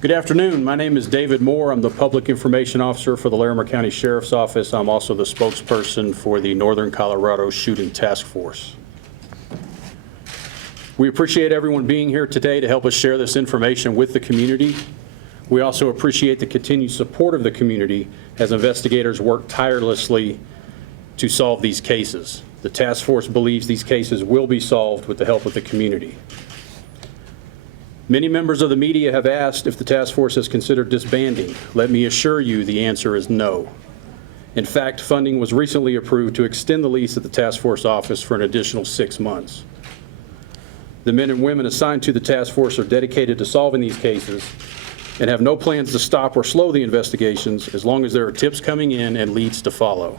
Good afternoon. My name is David Moore. I'm the Public Information Officer for the Larimer County Sheriff's Office. I'm also the spokesperson for the Northern Colorado Shooting Task Force. We appreciate everyone being here today to help us share this information with the community. We also appreciate the continued support of the community as investigators work tirelessly to solve these cases. The task force believes these cases will be solved with the help of the community. Many members of the media have asked if the task force has considered disbanding. Let me assure you the answer is no. In fact, funding was recently approved to extend the lease at the task force office for an additional 6 months. The men and women assigned to the task force are dedicated to solving these cases and have no plans to stop or slow the investigations as long as there are tips coming in and leads to follow.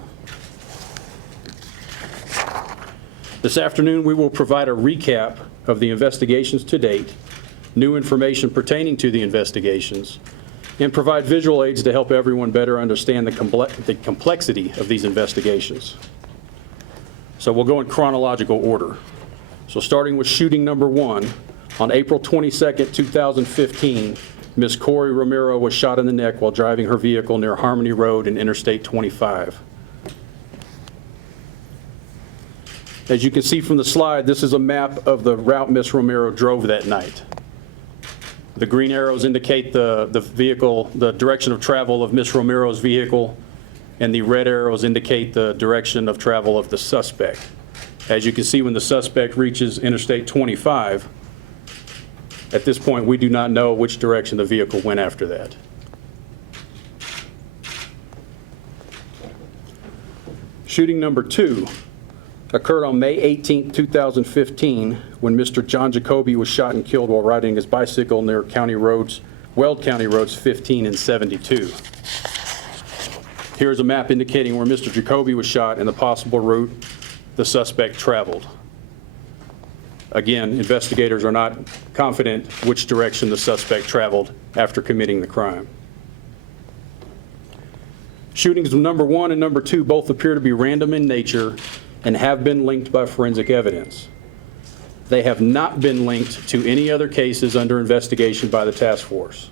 This afternoon, we will provide a recap of the investigations to date, new information pertaining to the investigations, and provide visual aids to help everyone better understand the complexity of these investigations. So we'll go in chronological order. So starting with shooting number 1, on April 22nd, 2015, Ms. Corey Romero was shot in the neck while driving her vehicle near Harmony Road and Interstate 25. As you can see from the slide, this is a map of the route Ms. Romero drove that night. The green arrows indicate the vehicle, the direction of travel of Ms. Romero's vehicle, and the red arrows indicate the direction of travel of the suspect. As you can see, when the suspect reaches Interstate 25, at this point, we do not know which direction the vehicle went after that. Shooting number 2 occurred on May 18, 2015, when Mr. John Jacoby was shot and killed while riding his bicycle near Weld County Roads 15 and 72. Here's a map indicating where Mr. Jacoby was shot and the possible route the suspect traveled. Again, investigators are not confident which direction the suspect traveled after committing the crime. Shootings number 1 and number 2 both appear to be random in nature and have been linked by forensic evidence. They have not been linked to any other cases under investigation by the task force.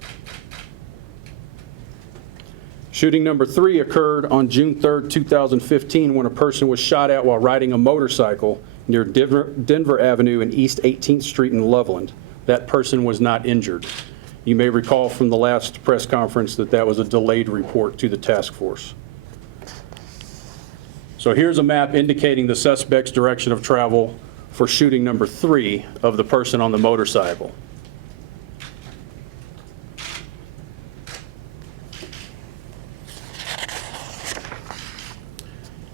Shooting number 3 occurred on June 3rd, 2015, when a person was shot at while riding a motorcycle near Denver Avenue and East 18th Street in Loveland. That person was not injured. You may recall from the last press conference that that was a delayed report to the task force. So here's a map indicating the suspect's direction of travel for shooting number 3 of the person on the motorcycle.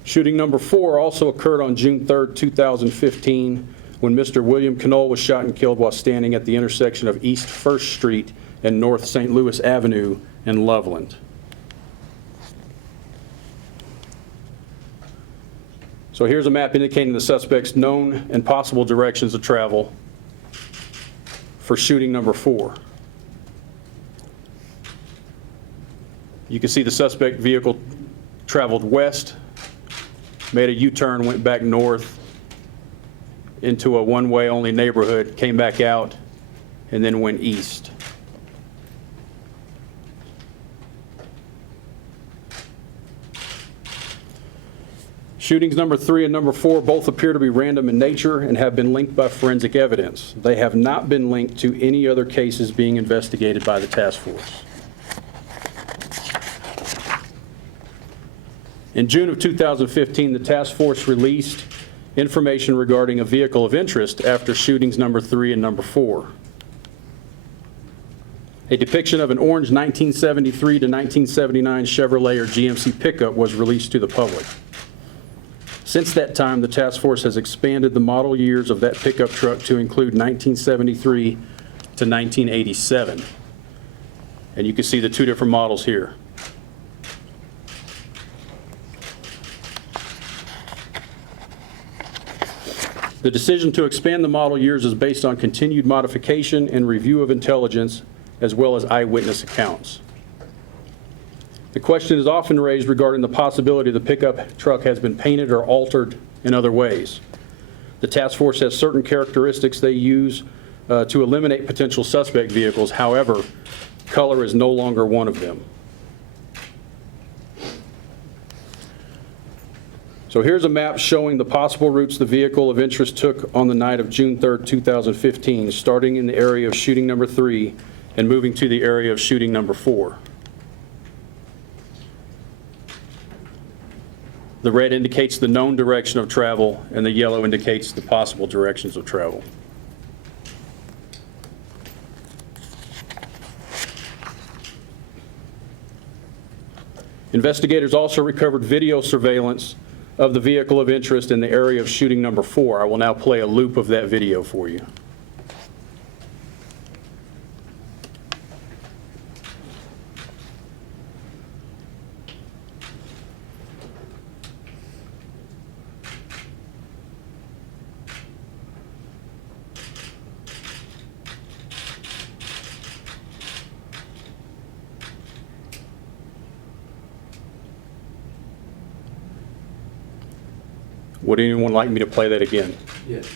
Shooting number 4 also occurred on June 3rd, 2015, when Mr. William Knoll was shot and killed while standing at the intersection of East 1st Street and North St. Louis Avenue in Loveland. So here's a map indicating the suspect's known and possible directions of travel for shooting number 4. You can see the suspect vehicle traveled west, made a U-turn, went back north into a one-way only neighborhood, came back out, and then went east. Shootings number 3 and number 4 both appear to be random in nature and have been linked by forensic evidence. They have not been linked to any other cases being investigated by the task force. In June of 2015, the task force released information regarding a vehicle of interest after shootings number 3 and number 4. A depiction of an orange 1973 to 1979 Chevrolet or GMC pickup was released to the public. Since that time, the task force has expanded the model years of that pickup truck to include 1973 to 1987. And you can see the 2 different models here. The decision to expand the model years is based on continued modification and review of intelligence, as well as eyewitness accounts. The question is often raised regarding the possibility the pickup truck has been painted or altered in other ways. The task force has certain characteristics they use to eliminate potential suspect vehicles. However, color is no longer one of them. So here's a map showing the possible routes the vehicle of interest took on the night of June 3rd, 2015, starting in the area of shooting number 3 and moving to the area of shooting number 4. The red indicates the known direction of travel, and the yellow indicates the possible directions of travel. Investigators also recovered video surveillance of the vehicle of interest in the area of shooting number 4. I will now play a loop of that video for you. Would anyone like me to play that again? Yes.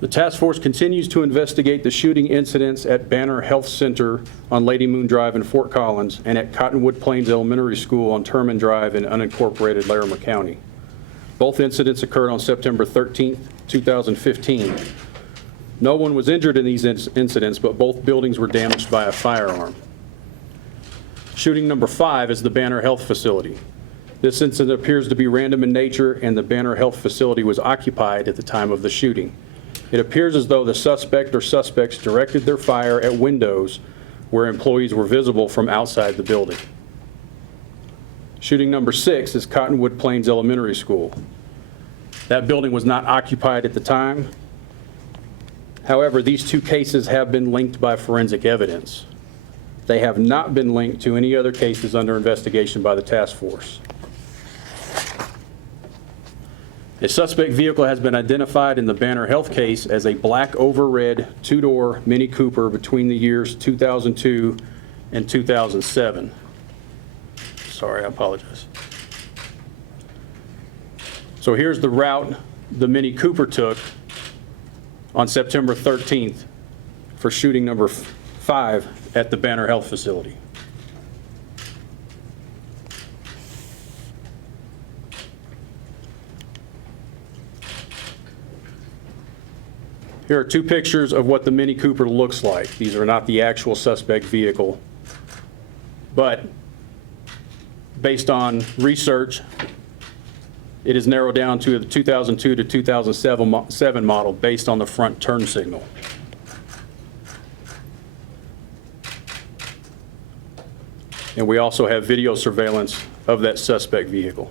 The task force continues to investigate the shooting incidents at Banner Health Center on Lady Moon Drive in Fort Collins and at Cottonwood Plains Elementary School on Terman Drive in unincorporated Larimer County. Both incidents occurred on September 13th, 2015. No one was injured in these incidents, but both buildings were damaged by a firearm. Shooting number 5 is the Banner Health Facility. This incident appears to be random in nature, and the Banner Health Facility was occupied at the time of the shooting. It appears as though the suspect or suspects directed their fire at windows where employees were visible from outside the building. Shooting number 6 is Cottonwood Plains Elementary School. That building was not occupied at the time. However, these two cases have been linked by forensic evidence. They have not been linked to any other cases under investigation by the task force. A suspect vehicle has been identified in the Banner Health case as a black over red two-door Mini Cooper between the years 2002 and 2007. Sorry, I apologize. So here's the route the Mini Cooper took on September 13th for shooting number 5 at the Banner Health facility. Here are two pictures of what the Mini Cooper looks like. These are not the actual suspect vehicle, but based on research, it is narrowed down to the 2002 to 2007 model based on the front turn signal. And we also have video surveillance of that suspect vehicle.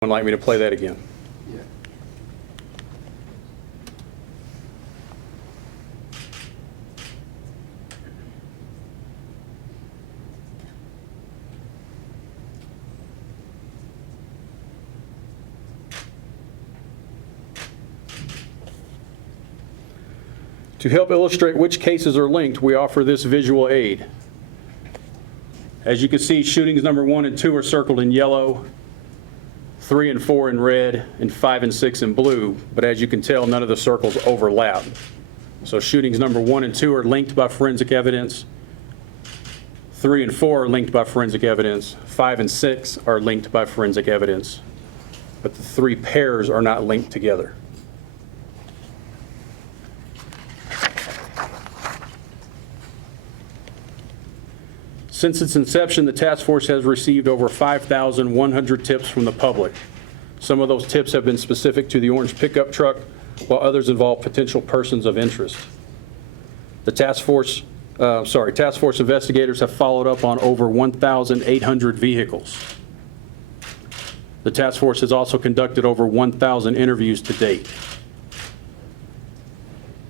Would like me to play that again? Yeah. To help illustrate which cases are linked, we offer this visual aid. As you can see, shootings number 1 and 2 are circled in yellow, 3 and 4 in red, and 5 and 6 in blue, but as you can tell, none of the circles overlap. So shootings number 1 and 2 are linked by forensic evidence, 3 and 4 are linked by forensic evidence, 5 and 6 are linked by forensic evidence, but the 3 pairs are not linked together. Since its inception, the task force has received over 5,100 tips from the public. Some of those tips have been specific to the orange pickup truck, while others involve potential persons of interest. The task force investigators have followed up on over 1,800 vehicles. The task force has also conducted over 1,000 interviews to date.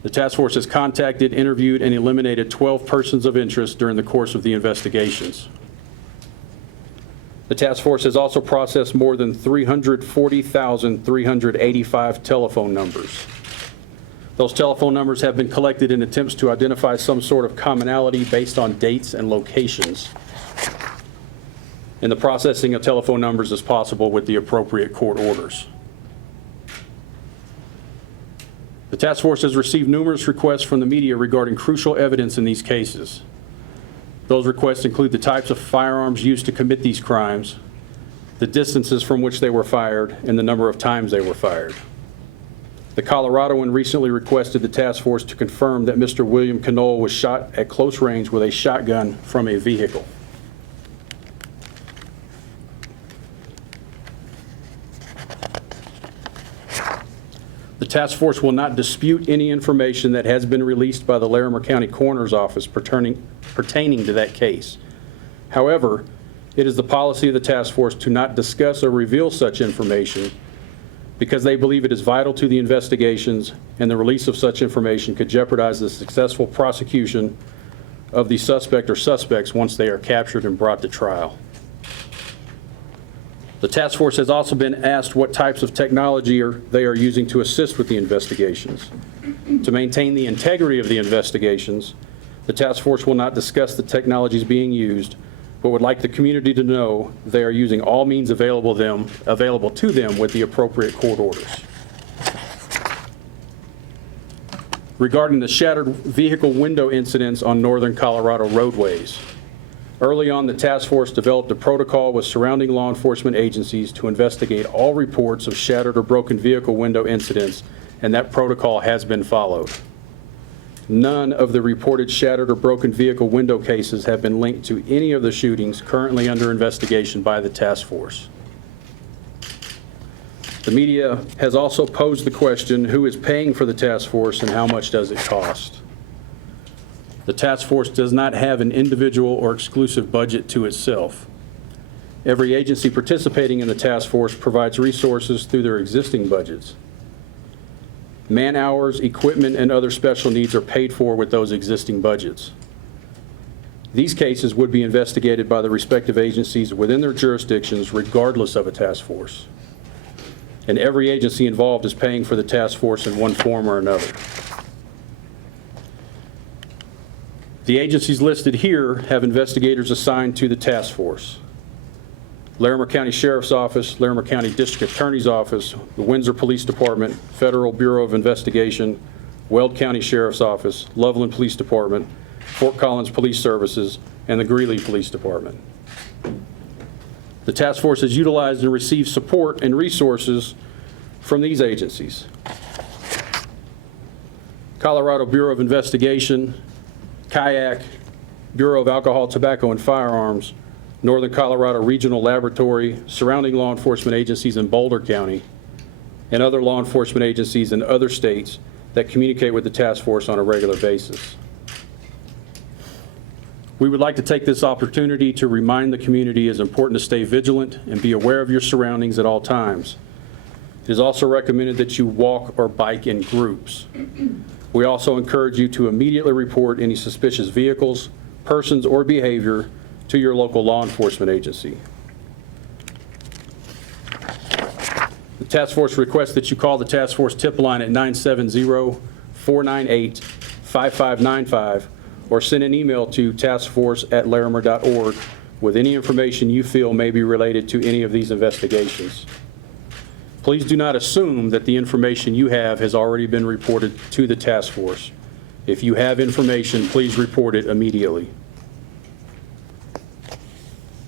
The task force has contacted, interviewed, and eliminated 12 persons of interest during the course of the investigations. The task force has also processed more than 340,385 telephone numbers. Those telephone numbers have been collected in attempts to identify some sort of commonality based on dates and locations. And the processing of telephone numbers is possible with the appropriate court orders. The task force has received numerous requests from the media regarding crucial evidence in these cases. Those requests include the types of firearms used to commit these crimes, the distances from which they were fired, and the number of times they were fired. The Coloradoan recently requested the task force to confirm that Mr. William Knoll was shot at close range with a shotgun from a vehicle. The task force will not dispute any information that has been released by the Larimer County Coroner's Office pertaining to that case. However, it is the policy of the task force to not discuss or reveal such information because they believe it is vital to the investigations, and the release of such information could jeopardize the successful prosecution of the suspect or suspects once they are captured and brought to trial. The task force has also been asked what types of technology they are using to assist with the investigations. To maintain the integrity of the investigations, the task force will not discuss the technologies being used, but would like the community to know they are using all means available to them with the appropriate court orders. Regarding the shattered vehicle window incidents on northern Colorado roadways, early on, the task force developed a protocol with surrounding law enforcement agencies to investigate all reports of shattered or broken vehicle window incidents, and that protocol has been followed. None of the reported shattered or broken vehicle window cases have been linked to any of the shootings currently under investigation by the task force. The media has also posed the question, who is paying for the task force and how much does it cost? The task force does not have an individual or exclusive budget to itself. Every agency participating in the task force provides resources through their existing budgets. Man-hours, equipment, and other special needs are paid for with those existing budgets. These cases would be investigated by the respective agencies within their jurisdictions regardless of a task force. And every agency involved is paying for the task force in one form or another. The agencies listed here have investigators assigned to the task force. Larimer County Sheriff's Office, Larimer County District Attorney's Office, the Windsor Police Department, Federal Bureau of Investigation, Weld County Sheriff's Office, Loveland Police Department, Fort Collins Police Services, and the Greeley Police Department. The task force has utilized and received support and resources from these agencies: Colorado Bureau of Investigation, Kayak, Bureau of Alcohol, Tobacco, and Firearms, Northern Colorado Regional Laboratory, surrounding law enforcement agencies in Boulder County, and other law enforcement agencies in other states that communicate with the task force on a regular basis. We would like to take this opportunity to remind the community it is important to stay vigilant and be aware of your surroundings at all times. It is also recommended that you walk or bike in groups. We also encourage you to immediately report any suspicious vehicles, persons, or behavior to your local law enforcement agency. The task force requests that you call the task force tip line at 970-498-5595 or send an email to taskforce@larimer.org with any information you feel may be related to any of these investigations. Please do not assume that the information you have has already been reported to the task force. If you have information, please report it immediately.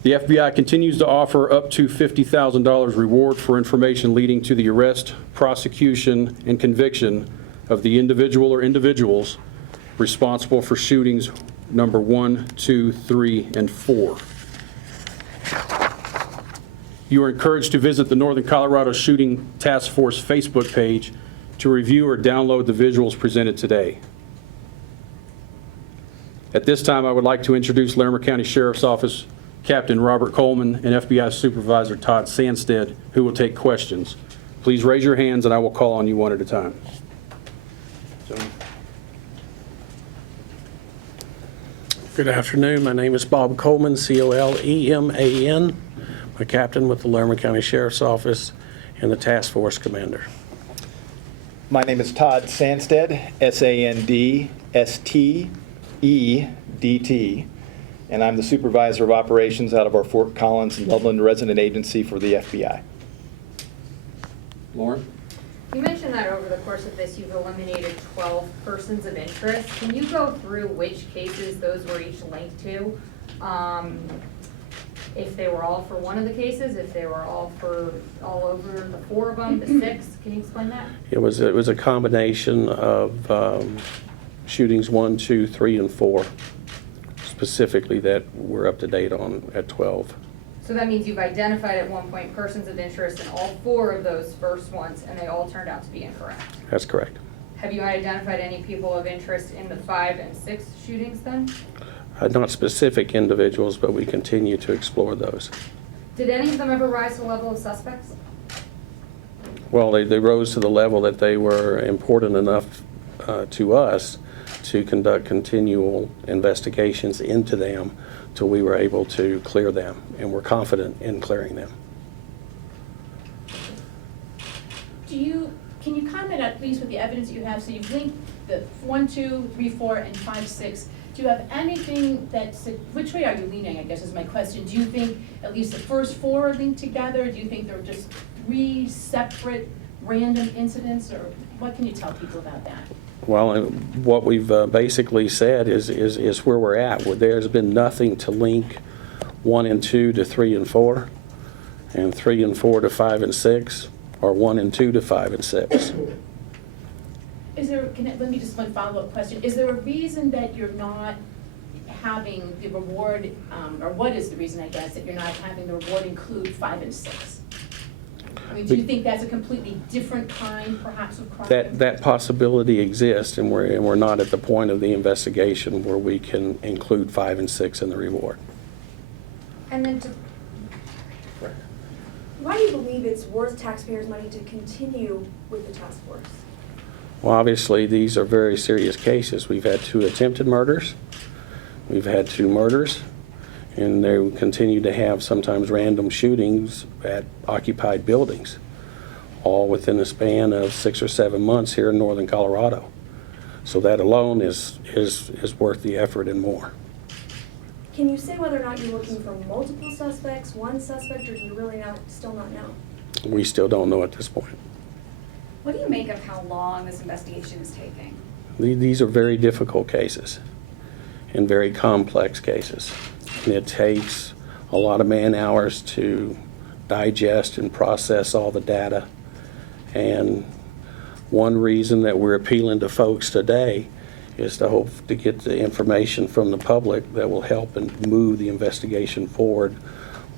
The FBI continues to offer up to $50,000 reward for information leading to the arrest, prosecution, and conviction of the individual or individuals responsible for shootings number 1, 2, 3, and 4. You are encouraged to visit the Northern Colorado Shooting Task Force Facebook page to review or download the visuals presented today. At this time, I would like to introduce Larimer County Sheriff's Office Captain Robert Coleman and FBI Supervisor Todd Sandstead, who will take questions. Please raise your hands and I will call on you one at a time. Good afternoon. My name is Bob Coleman, Coleman. I'm a captain with the Larimer County Sheriff's Office and the Task Force Commander. My name is Todd Sandstead, Sandsteedt, and I'm the Supervisor of Operations out of our Fort Collins and Loveland Resident Agency for the FBI. Lauren? You mentioned that over the course of this, you've eliminated 12 persons of interest. Can you go through which cases those were each linked to? If they were all for one of the cases, if they were all over the 4 of them, the 6? Can you explain that? It was a combination of shootings 1, 2, 3, and 4, specifically that we're up to date on at 12. So that means you've identified at one point persons of interest in all 4 of those first ones, and they all turned out to be incorrect. That's correct. Have you identified any people of interest in the 5 and 6 shootings then? Not specific individuals, but we continue to explore those. Did any of them ever rise to the level of suspects? Well, they rose to the level that they were important enough to us to conduct continual investigations into them till we were able to clear them, and we're confident in clearing them. Can you comment at least with the evidence you have? So you've linked the 1, 2, 3, 4, and 5, 6. Do you have anything which way are you leaning, I guess is my question. Do you think at least the first 4 are linked together? Do you think they're just 3 separate random incidents, or what can you tell people about that? Well, what we've basically said is where we're at. There's been nothing to link 1 and 2 to 3 and 4, and 3 and 4 to 5 and 6, or 1 and 2 to 5 and 6. Let me just one follow-up question. Is there a reason that you're not having the reward, or what is the reason, I guess, that you're not having the reward include 5 and 6? I mean, do you think that's a completely different kind, perhaps, of crime? That possibility exists, and we're not at the point of the investigation where we can include 5 and 6 in the reward. And then why do you believe it's worth taxpayers' money to continue with the task force? Well, obviously, these are very serious cases. We've had 2 attempted murders. We've had 2 murders. And they continue to have sometimes random shootings at occupied buildings, all within a span of 6 or 7 months here in northern Colorado. So that alone is worth the effort and more. Can you say whether or not you're looking for multiple suspects, one suspect, or do you really still not know? We still don't know at this point. What do you make of how long this investigation is taking? These are very difficult cases and very complex cases. And it takes a lot of man hours to digest and process all the data. And one reason that we're appealing to folks today is to hope to get the information from the public that will help and move the investigation forward,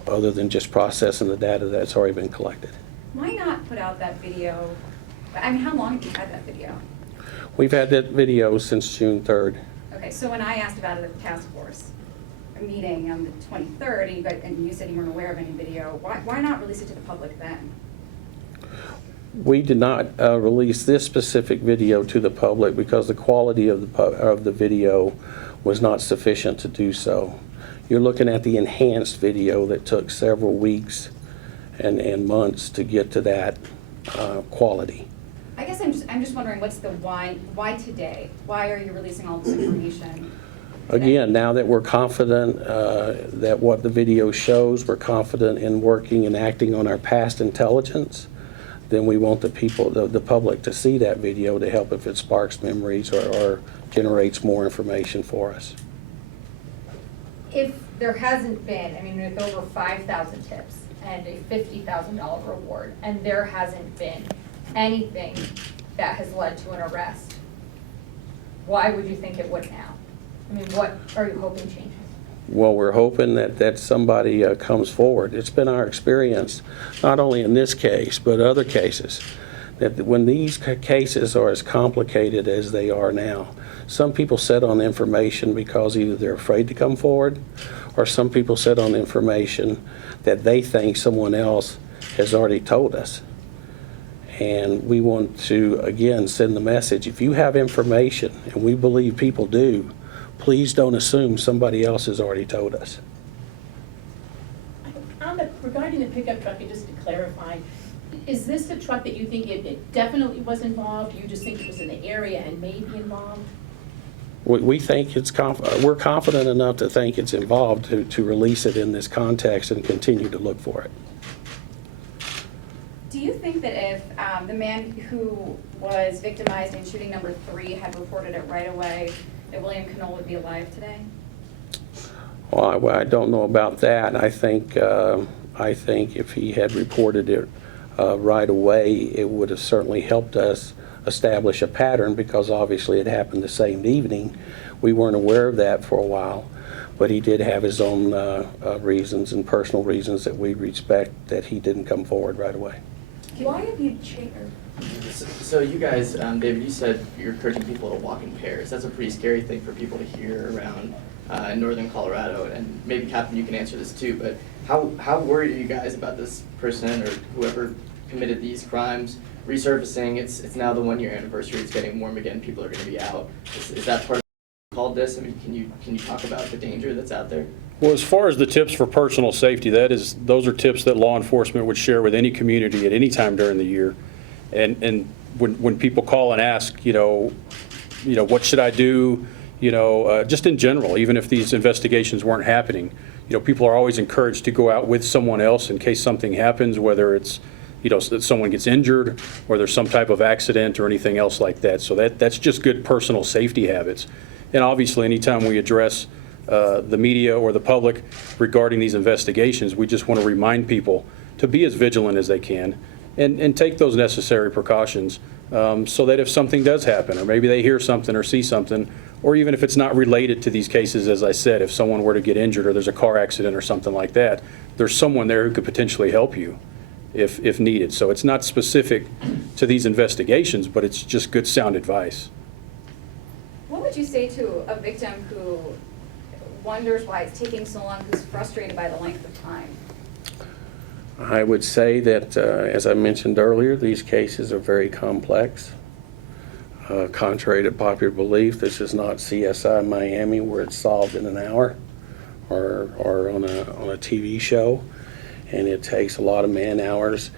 other than just processing the data that's already been collected. Why not put out that video? I mean, how long have you had that video? We've had that video since June 3rd. Okay, so when I asked about it at the task force meeting on the 23rd, and you said you weren't aware of any video, why not release it to the public then? We did not release this specific video to the public because the quality of the video was not sufficient to do so. You're looking at the enhanced video that took several weeks and months to get to that quality. I guess I'm just wondering, what's the why today? Why are you releasing all this information today? Again, now that we're confident that what the video shows, we're confident in working and acting on our past intelligence, then we want the public to see that video to help if it sparks memories or generates more information for us. if there hasn't been, I mean, with over 5,000 tips and a $50,000 reward, and there hasn't been anything that has led to an arrest, why would you think it would now? I mean, what are you hoping changes? Well, we're hoping that somebody comes forward. It's been our experience, not only in this case, but other cases, that when these cases are as complicated as they are now, some people sit on information because either they're afraid to come forward, or some people sit on information that they think someone else has already told us. And we want to, again, send the message, if you have information, and we believe people do, please don't assume somebody else has already told us. Regarding the pickup truck, and just to clarify, is this the truck that you think it definitely was involved? You just think it was in the area and may be involved? We think we're confident enough to think it's involved to release it in this context and continue to look for it. Do you think that if the man who was victimized in shooting number 3 had reported it right away, that William Knoll would be alive today? Well, I don't know about that. I think if he had reported it right away, it would have certainly helped us establish a pattern, because obviously it happened the same evening. We weren't aware of that for a while, but he did have his own reasons and personal reasons that we respect that he didn't come forward right away. Why have you changed? So you guys, David, you said you're encouraging people to walk in pairs. That's a pretty scary thing for people to hear around in northern Colorado. And maybe, Captain, you can answer this too, but how worried are you guys about this person or whoever committed these crimes resurfacing? It's now the 1-year anniversary. It's getting warm again. People are going to be out. Is that part of what you called this? I mean, can you talk about the danger that's out there? Well, as far as the tips for personal safety, those are tips that law enforcement would share with any community at any time during the year. And when people call and ask, what should I do, just in general, even if these investigations weren't happening, people are always encouraged to go out with someone else in case something happens, whether it's, that someone gets injured or there's some type of accident or anything else like that. So that's just good personal safety habits. And obviously, anytime we address the media or the public regarding these investigations, we just want to remind people to be as vigilant as they can and take those necessary precautions so that if something does happen, or maybe they hear something or see something, or even if it's not related to these cases, as I said, if someone were to get injured or there's a car accident or something like that, there's someone there who could potentially help you if needed. So it's not specific to these investigations, but it's just good sound advice. What would you say to a victim who wonders why it's taking so long, who's frustrated by the length of time? I would say that, as I mentioned earlier, these cases are very complex. Contrary to popular belief, this is not CSI Miami where it's solved in an hour or on a TV show. And it takes a lot of man hours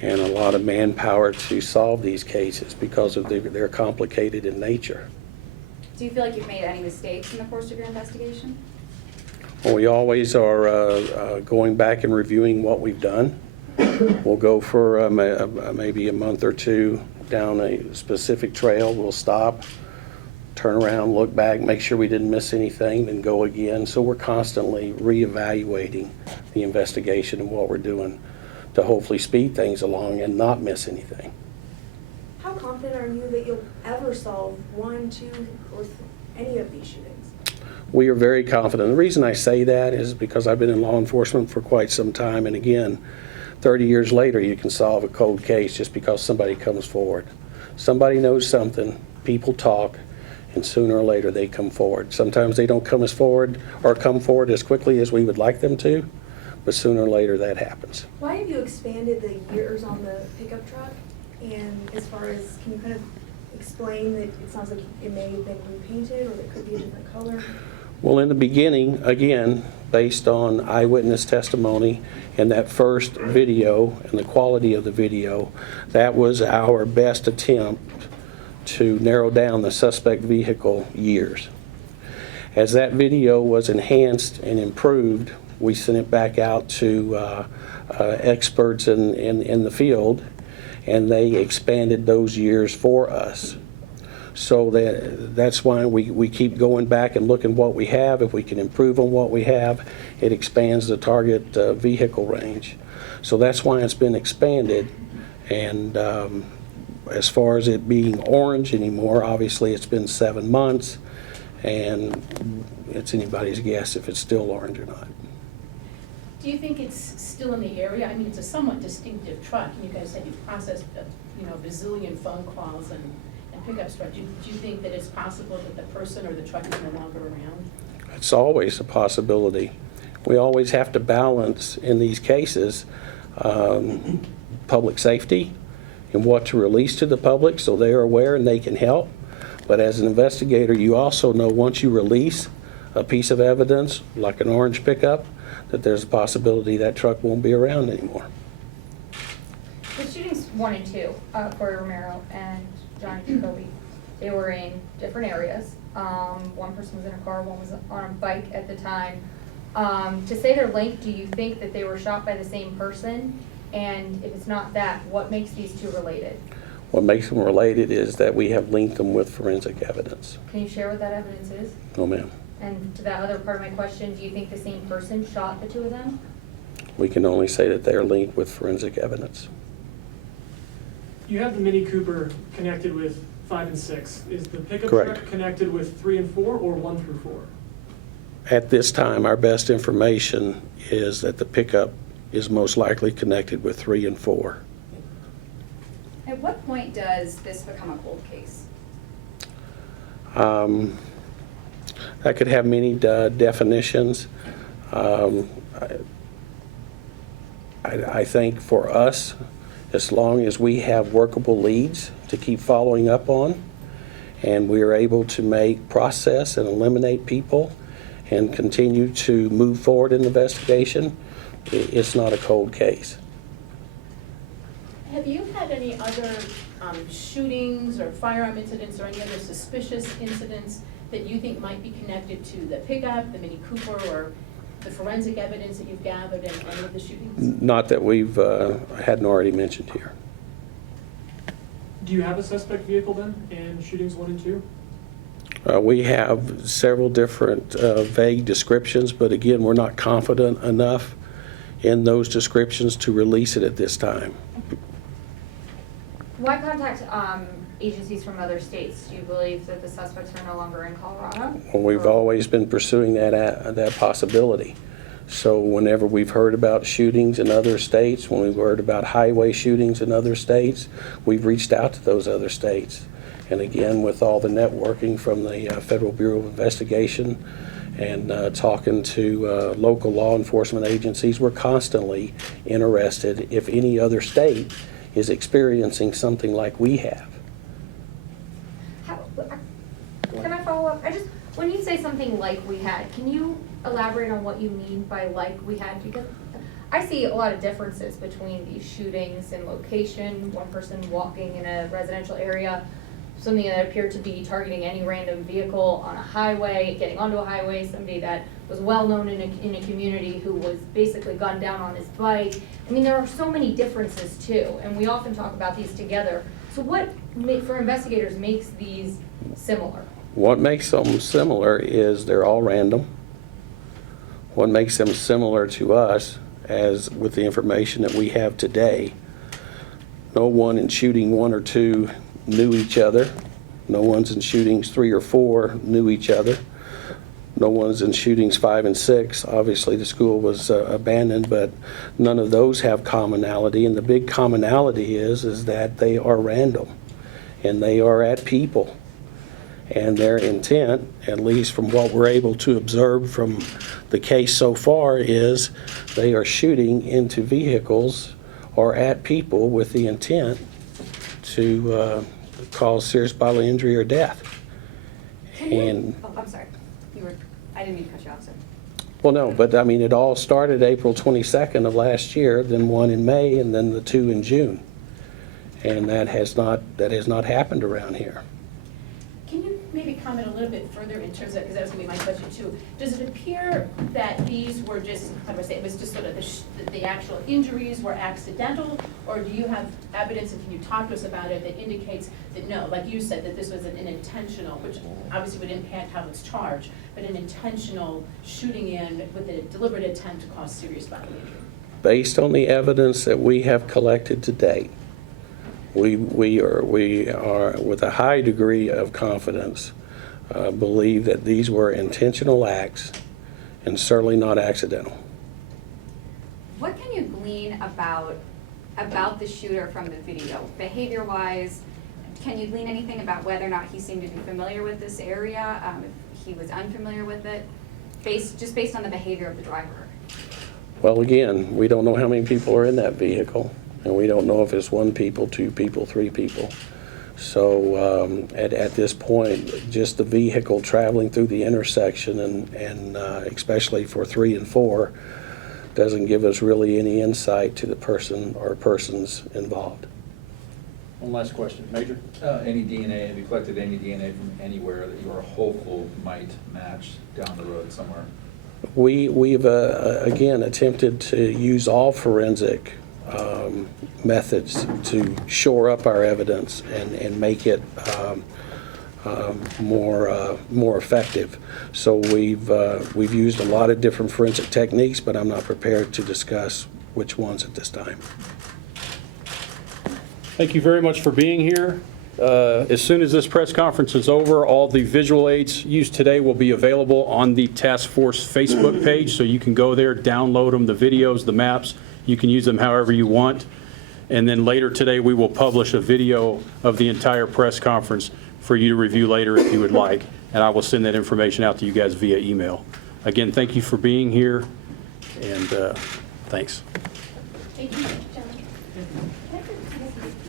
and a lot of manpower to solve these cases because of they're complicated in nature. Do you feel like you've made any mistakes in the course of your investigation? Well, we always are going back and reviewing what we've done. We'll go for maybe a month or two down a specific trail. We'll stop, turn around, look back, make sure we didn't miss anything, then go again. So we're constantly reevaluating the investigation and what we're doing to hopefully speed things along and not miss anything. How confident are you that you'll ever solve 1, 2, or any of these shootings? We are very confident. The reason I say that is because I've been in law enforcement for quite some time, and again, 30 years later, you can solve a cold case just because somebody comes forward. Somebody knows something, people talk, and sooner or later they come forward. Sometimes they don't come forward as quickly as we would like them to, but sooner or later that happens. Why have you expanded the years on the pickup truck? And as far as, can you kind of explain that it sounds like it may have been repainted or it could be a different color? Well, in the beginning, again, based on eyewitness testimony and that first video and the quality of the video, that was our best attempt to narrow down the suspect vehicle years. As that video was enhanced and improved, we sent it back out to experts in the field, and they expanded those years for us. So that's why we keep going back and looking what we have. If we can improve on what we have, it expands the target vehicle range. So that's why it's been expanded. And as far as it being orange anymore, obviously it's been 7 months, and it's anybody's guess if it's still orange or not. Do you think it's still in the area? I mean, it's a somewhat distinctive truck, and you guys said you processed, a bazillion phone calls and pickups truck. Do you think that it's possible that the person or the truck is no longer around? It's always a possibility. We always have to balance, in these cases, public safety and what to release to the public so they are aware and they can help. But as an investigator, you also know once you release a piece of evidence, like an orange pickup, that there's a possibility that truck won't be around anymore. The shootings 1 and 2, Corey Romero and Johnny Jacoby, they were in different areas. One person was in a car, one was on a bike at the time. To say they're linked, do you think that they were shot by the same person? And if it's not that, what makes these two related? What makes them related is that we have linked them with forensic evidence. Can you share what that evidence is? No, ma'am. And to that other part of my question, do you think the same person shot the two of them? We can only say that they are linked with forensic evidence. You have the Mini Cooper connected with 5 and 6. Is the pickup Correct. truck connected with 3 and 4 or 1 through 4? At this time, our best information is that the pickup is most likely connected with 3 and 4. At what point does this become a cold case? That could have many definitions. I think for us, as long as we have workable leads to keep following up on, and we are able to make process and eliminate people and continue to move forward in the investigation, it's not a cold case. Have you had any other shootings or firearm incidents or any other suspicious incidents that you think might be connected to the pickup, the Mini Cooper, or the forensic evidence that you've gathered in any of the shootings? Not that we've hadn't already mentioned here. Do you have a suspect vehicle then in shootings 1 and 2? We have several different vague descriptions, but again, we're not confident enough in those descriptions to release it at this time. Why contact agencies from other states? Do you believe that the suspects are no longer in Colorado? Well, we've Or- always been pursuing that possibility. So whenever we've heard about shootings in other states, when we've heard about highway shootings in other states, we've reached out to those other states. And again, with all the networking from the Federal Bureau of Investigation and talking to local law enforcement agencies, we're constantly interested if any other state is experiencing something like we have. Can I follow up? When you say something like we had, can you elaborate on what you mean by like we had? Because I see a lot of differences between these shootings and location, one person walking in a residential area, something that appeared to be targeting any random vehicle on a highway, getting onto a highway, somebody that was well-known in a community who was basically gunned down on his bike. I mean, there are so many differences too, and we often talk about these together. So what, for investigators, makes these similar? What makes them similar is they're all random. What makes them similar to us, as with the information that we have today, no one in shooting 1 or 2 knew each other. No one's in shootings 3 or 4 knew each other. No one's in shootings 5 and 6. Obviously, the school was abandoned, but none of those have commonality. And the big commonality is that they are random, and they are at people. And their intent, at least from what we're able to observe from the case so far, is they are shooting into vehicles or at people with the intent to cause serious bodily injury or death. And, Oh, I'm sorry. I didn't mean to cut you off, sir. well, no, but I mean, it all started April 22nd of last year, then 1 in May, and then the 2 in June. And that has not happened around here. Can you maybe comment a little bit further in terms of, because that was going to be my question too. Does it appear that these were just, how do I say, it was just sort of the actual injuries were accidental? Or do you have evidence, and can you talk to us about it, that indicates that no, like you said, that this was an intentional, which obviously would impact how it's charged, but an intentional shooting in with a deliberate intent to cause serious bodily injury? Based on the evidence that we have collected to date, we are with a high degree of confidence believe that these were intentional acts and certainly not accidental. What can you glean about the shooter from the video? Behavior-wise, can you glean anything about whether or not he seemed to be familiar with this area, if he was unfamiliar with it, just based on the behavior of the driver? Well, again, we don't know how many people are in that vehicle, and we don't know if it's 1 people, 2 people, 3 people. So at this point, just the vehicle traveling through the intersection and especially for 3 and 4 doesn't give us really any insight to the person or persons involved. One last question. Major? Any DNA, have you collected any DNA from anywhere that you are hopeful might match down the road somewhere? We've again attempted to use all forensic methods to shore up our evidence and make it more effective. So we've used a lot of different forensic techniques, but I'm not prepared to discuss which ones at this time. Thank you very much for being here. As soon as this press conference is over, all the visual aids used today will be available on the task force Facebook page, so you can go there, download them, the videos, the maps. You can use them however you want. And then later today, we will publish a video of the entire press conference for you to review later if you would like. And I will send that information out to you guys via email. Again, thank you for being here, and thanks. Thank you, gentlemen.